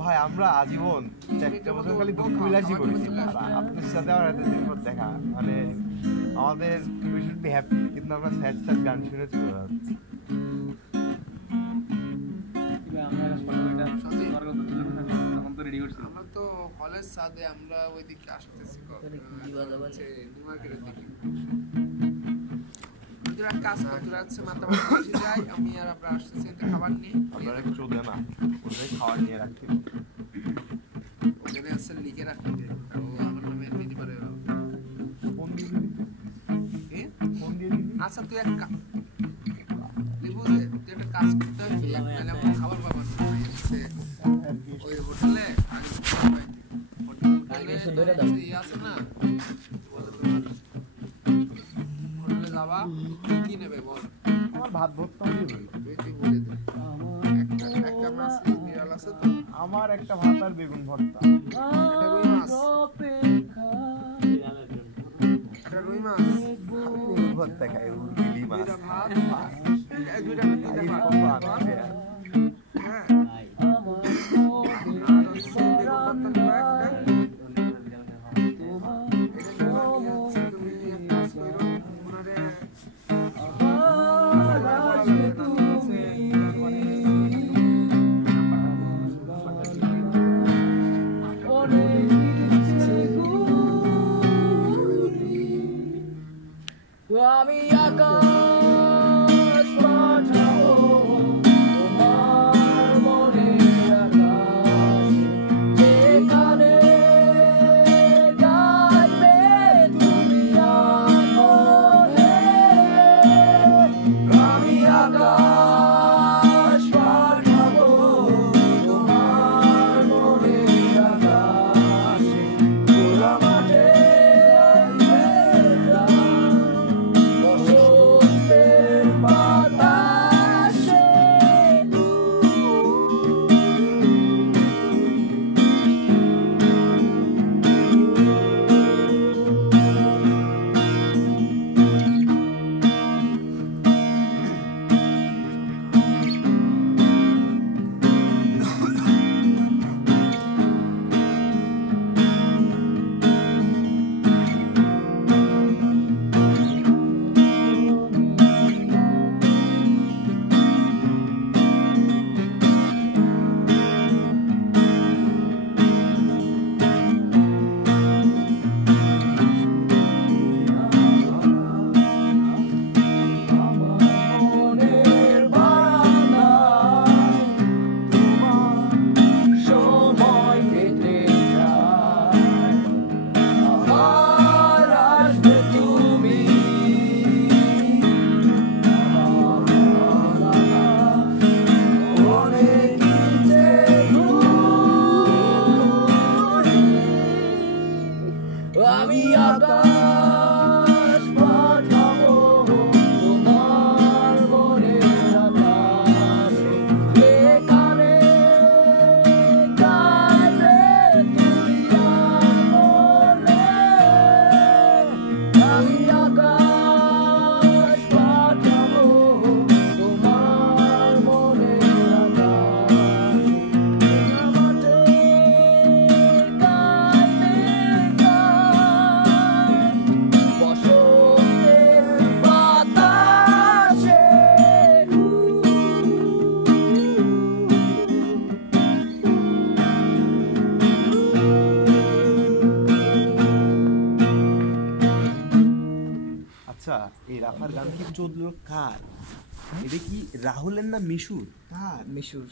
ভাই আমরা আজীবন 4টা বছর খালি দুঃখ বিলাসই করেছি, আর আপনার সাথে আমার এতদিন পর দেখা, মানে আমাদের উই শুড বি হ্যাপি, কিন্তু আমরা স্যাড স্যাড গান শুনে চলে যাচ্ছি। আমরা তো হলের সাথে আমরা ওইদিকে আসতেছি কাজ করতে যাচ্ছে মাতামাতি যাই আমি আর আমরা আসতেছি খাবার নিয়ে আপনারা চোদে না ওদের খাবার নিয়ে রাখি ওখানে আছে লিখে রাখতে আমার নামে দিতে পারে ফোন দিয়ে দিবি ফোন দিয়ে দিবি। আচ্ছা তুই এক লিবু যে তুই একটা কাজ করতে হবে তাহলে আমরা খাবার পাবো না ওই হোটেলে আগে হোটেলে আছে না হোটেলে যাবা কি নেবে বল? আমার ভাত ভর্তা দিবি, তুই বলে দে একটা মাছ বিড়াল আছে তো আমার একটা ভাত আর বেগুন ভর্তা। এটা রুই মাছ এটা রুই মাছ বেগুন ভর্তা খাই উর্গিলি মাছ দুইটা ভাত দুইটা ভাত হ্যাঁ আমি আকাশ পাঠাবো তোমার মনের আকাশে, যেখানে গাইবে তুমি আমরে। আমি আকাশ পাঠাবো তোমার মনের আকাশে, খোলা মাঠে বসন্তের বাতাসে। মনের বারান্দায় তোমার সময় কেটে যায়, আবার আসবে তুমি। অনেক ইচ্ছে ঘুরি, আমি আকাশ পাঠাবো তোমার মনের আকাশে, যেখানে গাইবে তুমি আমরে। আমি আকাশ পাঠাবো তোমার মনের আকাশে, মাঠে গাইবে গান বসন্তের বাতাসে। আচ্ছা এই রাফার গান কি চোদলো কার? এটা কি রাহুলের না মিশুর? হ্যাঁ মিশুর